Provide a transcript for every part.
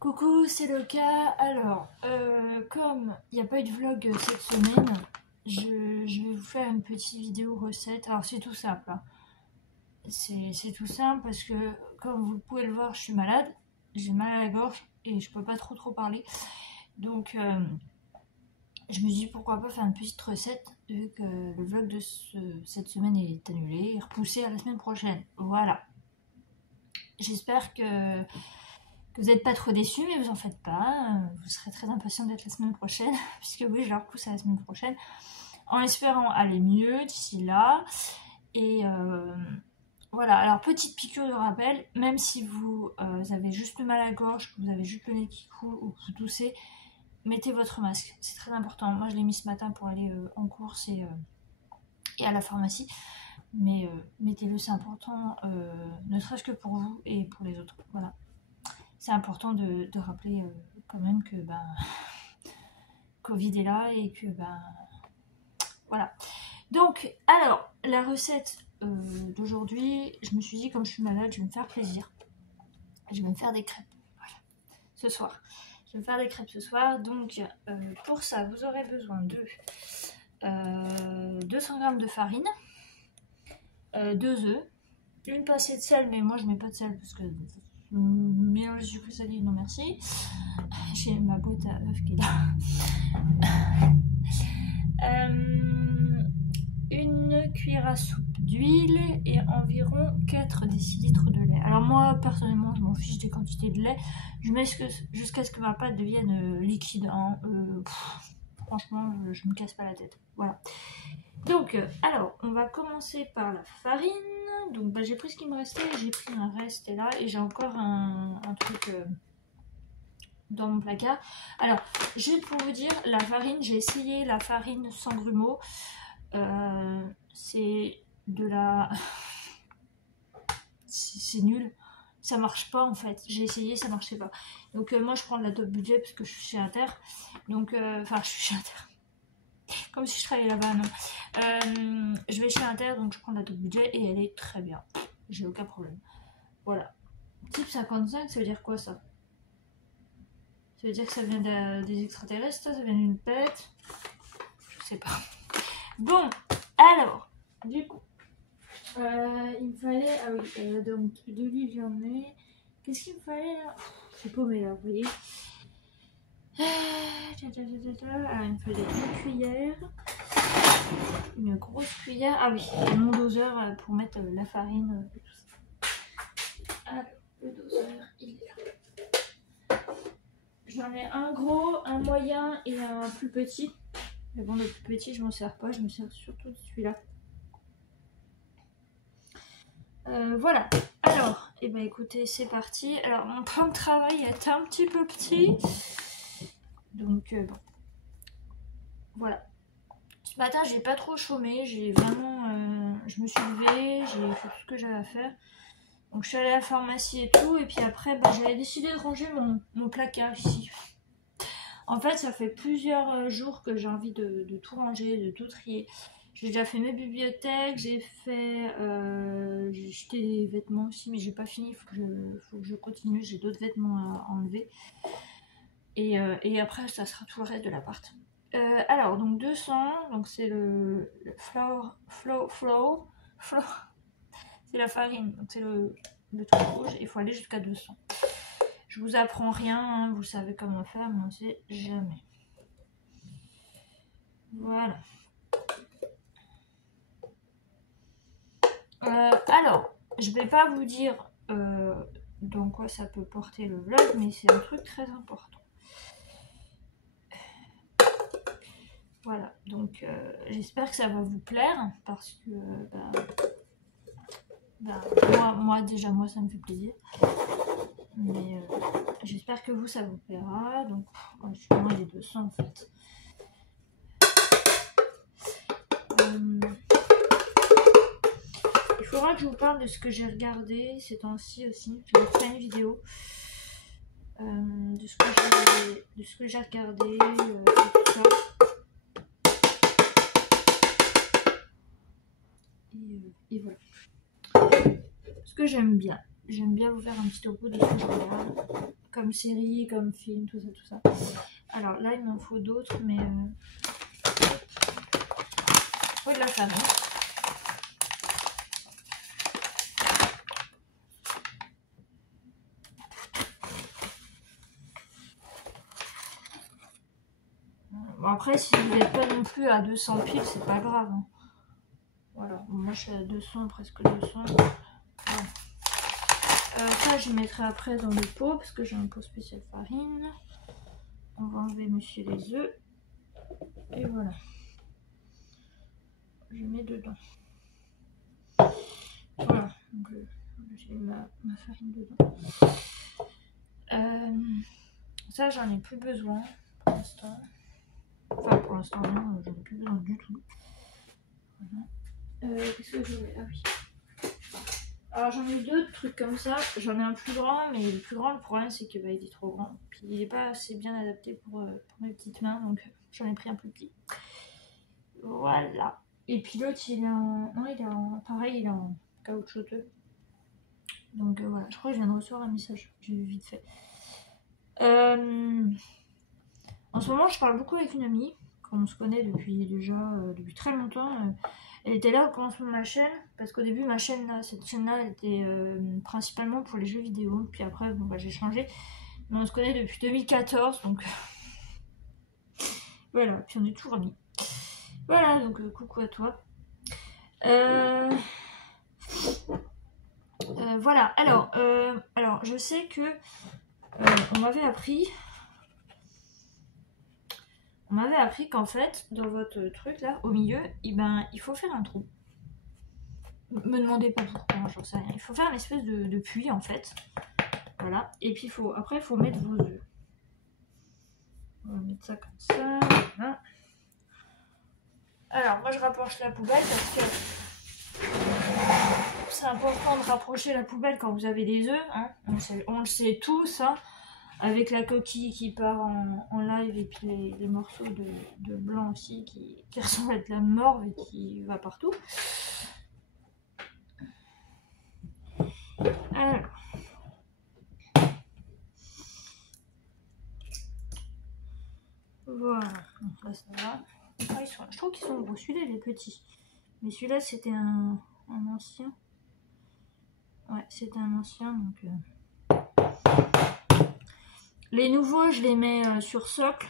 Coucou, c'est Loca. Alors, comme il n'y a pas eu de vlog cette semaine, je vais vous faire une petite vidéo recette. Alors, c'est tout simple, hein. C'est tout simple parce que, comme vous pouvez le voir, je suis malade. J'ai mal à la gorge et je peux pas trop parler. Donc, je me suis dit pourquoi pas faire une petite recette vu que le vlog de cette semaine est annulé et repoussé à la semaine prochaine. Voilà. J'espère que vous n'êtes pas trop déçus, mais vous en faites pas. Vous serez très impatient d'être la semaine prochaine, puisque oui, je la repousse à la semaine prochaine, en espérant aller mieux d'ici là. Et voilà, alors petite piqûre de rappel, même si vous avez juste le mal à la gorge, que vous avez juste le nez qui coule ou que vous toussez, mettez votre masque, c'est très important. Moi je l'ai mis ce matin pour aller en course et à la pharmacie, mais mettez-le, c'est important, ne serait-ce que pour vous et pour les autres, voilà. C'est important de rappeler quand même que Covid est là et que voilà. Donc, alors, la recette d'aujourd'hui, je me suis dit, comme je suis malade, je vais me faire plaisir. Je vais me faire des crêpes, voilà, ce soir. Je vais me faire des crêpes ce soir. Donc, pour ça, vous aurez besoin de 200 g de farine, 2 œufs, une pincée de sel, mais moi je mets pas de sel parce que mélange sucré salé, non merci. J'ai ma boîte à œufs qui est là. Une cuillère à soupe d'huile et environ 4 décilitres de lait. Alors moi personnellement je m'en fiche des quantités de lait, je mets jusqu'à ce que ma pâte devienne liquide, hein. Franchement je me casse pas la tête, voilà. Donc alors on va commencer par la farine. Donc j'ai pris ce qui me restait, j'ai pris un reste là et j'ai encore un truc dans mon placard. Alors juste pour vous dire, la farine, j'ai essayé la farine sans grumeaux, c'est de la... c'est nul, ça marche pas en fait, j'ai essayé, ça marchait pas. Donc moi je prends de la top budget parce que je suis chez Inter, donc enfin je suis chez Inter, comme si je travaillais là-bas, non. Je vais chez Inter, donc je prends de la top budget et elle est très bien, j'ai aucun problème. Voilà. Type 55, ça veut dire quoi ça? Ça veut dire que ça vient des extraterrestres, ça vient d'une pète? Je sais pas. Bon, alors, du coup, il me fallait, ah oui, donc de l'huile j'en ai. Qu'est-ce qu'il me fallait là? C'est paumé là, vous voyez. Alors, il me fallait une cuillère, une grosse cuillère. Ah oui, mon doseur pour mettre la farine et tout ça. Alors, le doseur, il est là. J'en ai un gros, un moyen et un plus petit. Mais bon, le plus petit, je m'en sers pas, je me sers surtout de celui-là. Voilà. Alors, et ben écoutez, c'est parti. Alors, mon plan de travail est un petit peu petit. Donc, bon. Voilà. Ce matin, j'ai pas trop chômé. J'ai vraiment... je me suis levée, j'ai fait tout ce que j'avais à faire. Donc, je suis allée à la pharmacie et tout. Et puis après, j'avais décidé de ranger mon placard ici. En fait, ça fait plusieurs jours que j'ai envie de tout ranger, de tout trier. J'ai déjà fait mes bibliothèques, j'ai jeté des vêtements aussi, mais j'ai pas fini, il faut que je continue, j'ai d'autres vêtements à enlever. Et après, ça sera tout le reste de l'appart. Alors, donc 200, donc c'est le flour, c'est la farine, donc c'est le truc rouge, il faut aller jusqu'à 200. Je vous apprends rien, hein, vous savez comment faire, mais on sait jamais. Voilà. Alors, je vais pas vous dire dans quoi ça peut porter le vlog, mais c'est un truc très important. Voilà, donc j'espère que ça va vous plaire, parce que moi déjà, moi ça me fait plaisir. Mais j'espère que vous, ça vous plaira. Donc, je suis loin des 200 en fait. Il faudra que je vous parle de ce que j'ai regardé ces temps-ci aussi. Je vais faire une vidéo de ce que j'ai regardé, tout ça. Et voilà. Ce que j'aime bien. J'aime bien vous faire un petit topo de ce que je regarde. comme série, comme film, tout ça, tout ça. Alors là, il m'en faut d'autres, mais faut de la farine. Bon, après, si vous n'êtes pas non plus à 200 piles, c'est pas grave. Hein. Voilà, moi je suis à 200, presque 200. Voilà. Ça, je mettrai après dans le pot parce que j'ai un pot spécial farine. On va enlever monsieur les œufs. Et voilà. Je mets dedans. Voilà, donc j'ai ma farine dedans. Ça, j'en ai plus besoin pour l'instant. Enfin, pour l'instant, non, j'en ai plus besoin du tout. Voilà. Qu'est-ce que j'aurais? Ah oui. Alors, j'en ai deux trucs comme ça. J'en ai un plus grand, mais le plus grand, le problème, c'est qu'il est trop grand. Puis, il n'est pas assez bien adapté pour mes petites mains, donc j'en ai pris un plus petit. Voilà. Et puis l'autre, il est en... Non, il est en... Pareil, il est en caoutchouteux. Donc voilà, je crois que je viens de recevoir un message. J'ai vu vite fait. En ce moment, je parle beaucoup avec une amie, qu'on se connaît depuis depuis très longtemps. Elle était là au commencement de ma chaîne, parce qu'au début, ma chaîne là, cette chaîne-là, elle était principalement pour les jeux vidéo. Puis après, bon, bah, j'ai changé. Mais on se connaît depuis 2014, donc voilà. Puis on est toujours amis. Voilà, donc coucou à toi. Voilà, alors je sais que on m'avait appris qu'en fait, dans votre truc là, au milieu, il faut faire un trou. Me demandez pas pourquoi, j'en sais rien. Il faut faire une espèce de puits en fait. Voilà, et puis après il faut mettre vos œufs. On va mettre ça comme ça. Voilà. Alors, moi je rapproche la poubelle parce que c'est important de rapprocher la poubelle quand vous avez des œufs. Hein. On le sait tous, hein, avec la coquille qui part en live et puis les morceaux de blanc aussi qui ressemblent à de la morve et qui va partout. Alors. Voilà, donc là ça va. Ah, je trouve qu'ils sont gros, celui-là il est petit. Mais celui-là c'était un ancien. Ouais, c'était un ancien, donc... Les nouveaux, je les mets sur socle.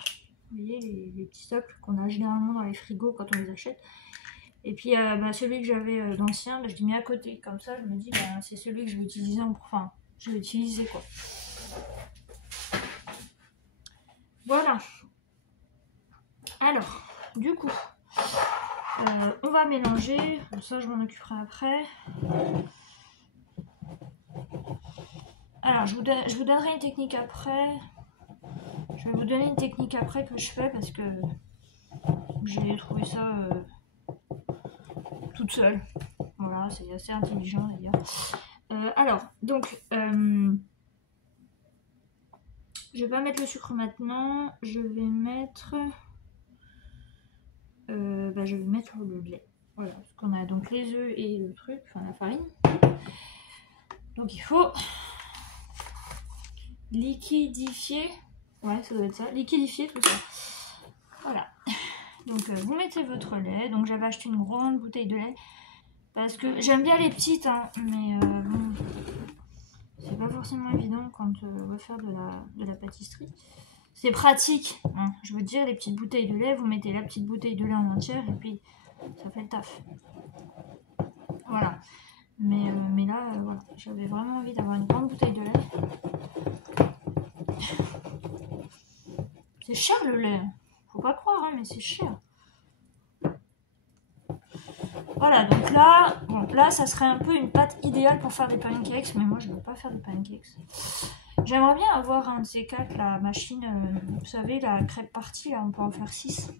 Vous voyez, les petits socles qu'on a généralement dans les frigos quand on les achète. Et puis, celui que j'avais d'ancien, je l'ai mis à côté. Comme ça, je me dis, c'est celui que je vais utiliser enfin, je vais utiliser, quoi. Voilà. Alors, du coup, on va mélanger. Ça, je m'en occuperai après. Alors, je vous donnerai une technique après. Je vais vous donner une technique après que je fais parce que j'ai trouvé ça toute seule. Voilà, c'est assez intelligent d'ailleurs. Alors, donc, je vais pas mettre le sucre maintenant. Je vais mettre le lait. Voilà, parce qu'on a donc les œufs et le truc, enfin la farine. Donc il faut liquidifier. Ouais, ça doit être ça. Liquidifier tout ça. Voilà. Donc vous mettez votre lait. Donc j'avais acheté une grande bouteille de lait. Parce que j'aime bien les petites, hein, mais bon, c'est pas forcément évident quand on veut faire de la pâtisserie. C'est pratique, hein, je veux dire, les petites bouteilles de lait, vous mettez la petite bouteille de lait en entière et puis ça fait le taf. Voilà. Mais là, voilà, j'avais vraiment envie d'avoir une grande bouteille de lait. C'est cher le lait, faut pas croire, hein, mais c'est cher. Voilà, donc là, bon, là, ça serait un peu une pâte idéale pour faire des pancakes, mais moi, je ne veux pas faire des pancakes. J'aimerais bien avoir un de ces quatre, la machine, vous savez, la crêpe partie, là, on peut en faire 6.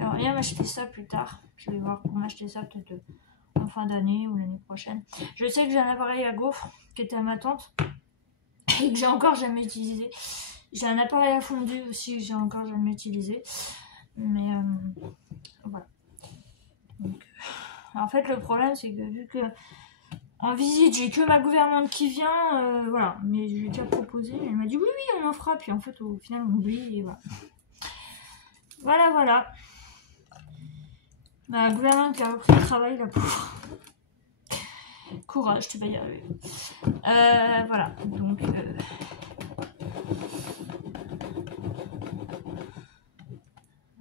Alors, viens m'acheter ça plus tard. Je vais voir pour m'acheter ça peut-être en fin d'année ou l'année prochaine. Je sais que j'ai un appareil à gaufres qui était à ma tante et que j'ai encore jamais utilisé. J'ai un appareil à fondu aussi que j'ai encore jamais utilisé. Mais voilà. Donc, en fait, le problème, c'est que vu que en visite, j'ai que ma gouvernante qui vient, voilà. Mais j'ai déjà proposé, elle m'a dit oui, oui, on en fera. Puis en fait, au final, on oublie et voilà. Voilà, voilà. Ma gouvernante qui a repris le travail, la pauvre. Courage, tu vas y arriver. Voilà, donc...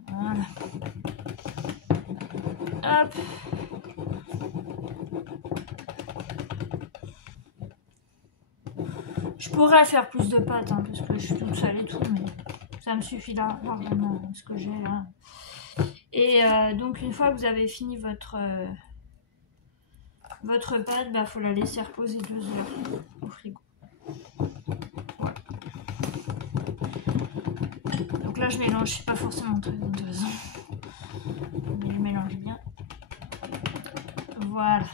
Voilà. Hop. Je pourrais faire plus de pâtes, hein, parce que je suis toute seule et tout, mais ça me suffit là, vraiment, ce que j'ai là. Et donc, une fois que vous avez fini votre pâte, bah, faut la laisser reposer 2 heures au frigo. Voilà. Donc là, je mélange, c'est pas forcément très intéressant, mais je mélange bien. Voilà.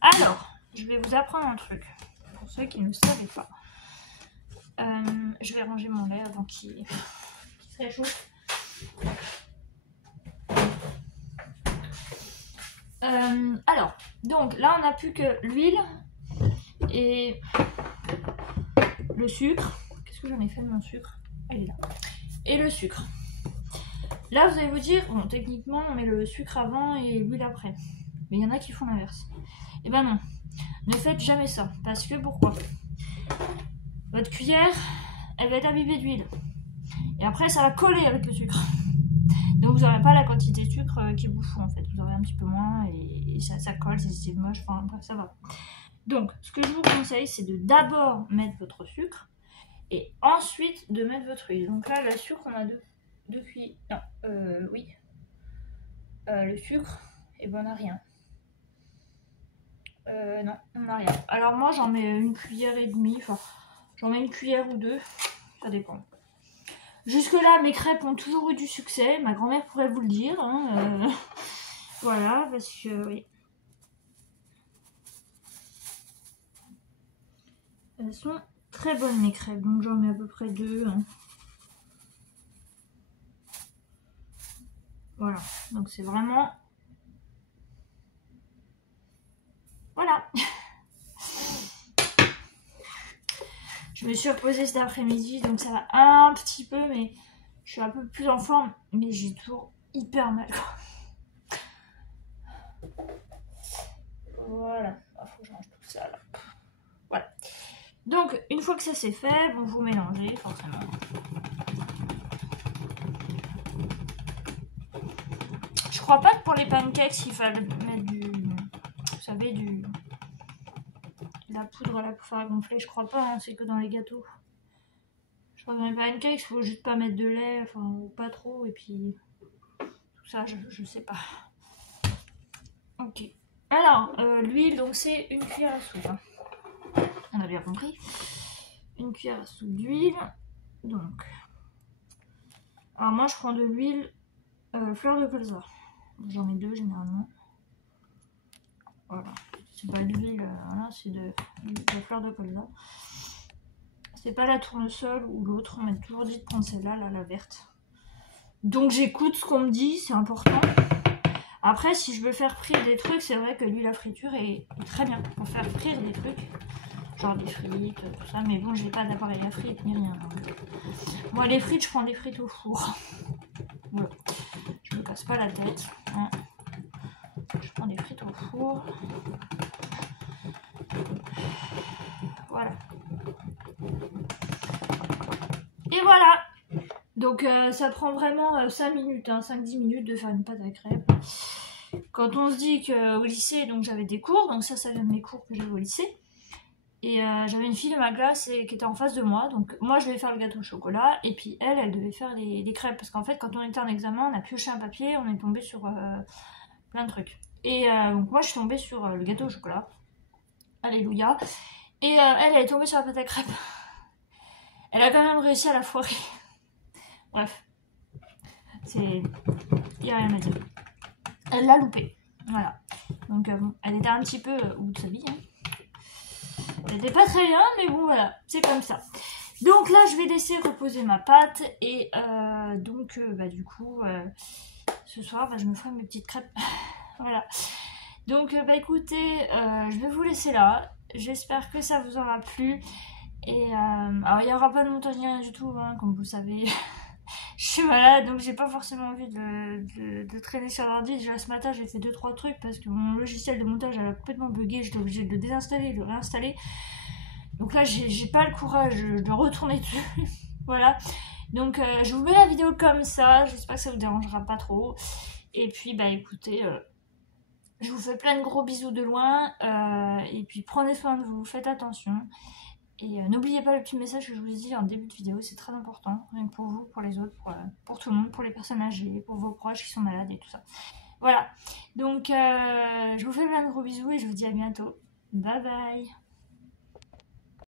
Alors, je vais vous apprendre un truc, pour ceux qui ne savaient pas. Je vais ranger mon lait avant qu'il se réchauffe. Alors, donc là on n'a plus que l'huile et le sucre. Qu'est-ce que j'en ai fait de mon sucre? Elle est là. Et le sucre. Là vous allez vous dire, bon techniquement on met le sucre avant et l'huile après. Mais il y en a qui font l'inverse. Et ben non, ne faites jamais ça. Parce que pourquoi? Votre cuillère, elle va être imbibée d'huile. Et après ça va coller avec le sucre. Donc vous n'aurez pas la quantité de sucre qui vous faut en fait. Vous aurez un petit peu moins et ça colle, c'est moche, enfin bref ça va. Donc ce que je vous conseille c'est de d'abord mettre votre sucre et ensuite de mettre votre huile. Donc là le sucre on a deux cuillères. Non, oui. Le sucre, et ben on n'a rien. Non, on n'a rien. Alors moi j'en mets une cuillère et demie, enfin j'en mets une cuillère ou deux, ça dépend. Jusque là mes crêpes ont toujours eu du succès, ma grand-mère pourrait vous le dire, hein, voilà, parce que oui. Elles sont très bonnes mes crêpes, donc j'en mets à peu près 2. Hein. Voilà, donc c'est vraiment... Voilà. Je me suis reposée cet après-midi, donc ça va un petit peu, mais je suis un peu plus en forme, mais j'ai toujours hyper mal. Voilà, il faut que je range tout ça là. Voilà. Donc, une fois que ça c'est fait, bon, vous mélangez forcément. Je crois pas que pour les pancakes, il fallait mettre du... Vous savez, la poudre là pour faire gonfler, je crois pas, hein, c'est que dans les gâteaux. Je crois que dans les pancakes, il faut juste pas mettre de lait, enfin, pas trop, et puis... Tout ça, je sais pas. Ok. Alors, l'huile, donc c'est une cuillère à soupe. Hein. On a bien compris. Une cuillère à soupe d'huile. Donc. Alors moi je prends de l'huile fleur de colza. J'en mets 2 généralement. Voilà. C'est pas de l'huile, voilà, c'est de fleur de colza. C'est pas la tournesol ou l'autre, on m'a toujours dit de prendre celle-là, là, la verte. Donc j'écoute ce qu'on me dit, c'est important. Après, si je veux faire frire des trucs, c'est vrai que l'huile à friture est très bien pour faire frire des trucs. Genre des frites, tout ça. Mais bon, j'ai pas d'appareil à frites ni rien. Moi, les frites, je prends des frites au four. Voilà. Je me casse pas la tête. Hein. Je prends des frites au four. Voilà. Et voilà. Donc, ça prend vraiment 5 minutes, hein, 5-10 minutes de faire une pâte à crêpes. Quand on se dit qu'au lycée, donc j'avais des cours, donc ça vient de mes cours que j'avais au lycée. Et j'avais une fille de ma classe qui était en face de moi, donc moi je devais faire le gâteau au chocolat, et puis elle devait faire les crêpes, parce qu'en fait quand on était en examen, on a pioché un papier, on est tombé sur plein de trucs. Et donc moi je suis tombée sur le gâteau au chocolat, alléluia, et elle est tombée sur la pâte à crêpes. Elle a quand même réussi à la foirer. Bref, il n'y a rien à dire. Elle l'a loupé, voilà. Donc bon, elle était un petit peu au bout de sa vie, hein. Elle n'était pas très bien, mais bon voilà, c'est comme ça. Donc là, je vais laisser reposer ma pâte et donc du coup, ce soir, je me ferai mes petites crêpes. Voilà. Donc bah écoutez, je vais vous laisser là. J'espère que ça vous aura plu. Et alors il n'y aura pas de montage ni rien du tout, hein, comme vous savez. Je suis malade donc j'ai pas forcément envie de traîner sur l'ordi. Déjà ce matin j'ai fait 2-3 trucs parce que mon logiciel de montage a complètement bugué. J'étais obligée de le désinstaller et de le réinstaller. Donc là j'ai pas le courage de retourner dessus. Voilà. Donc je vous mets la vidéo comme ça. J'espère que ça vous dérangera pas trop. Et puis bah écoutez, je vous fais plein de gros bisous de loin. Et puis prenez soin de vous, faites attention. Et n'oubliez pas le petit message que je vous dis en début de vidéo, c'est très important, rien que pour vous, pour les autres, pour tout le monde, pour les personnes âgées, pour vos proches qui sont malades et tout ça. Voilà, donc je vous fais plein de gros bisous et je vous dis à bientôt. Bye bye.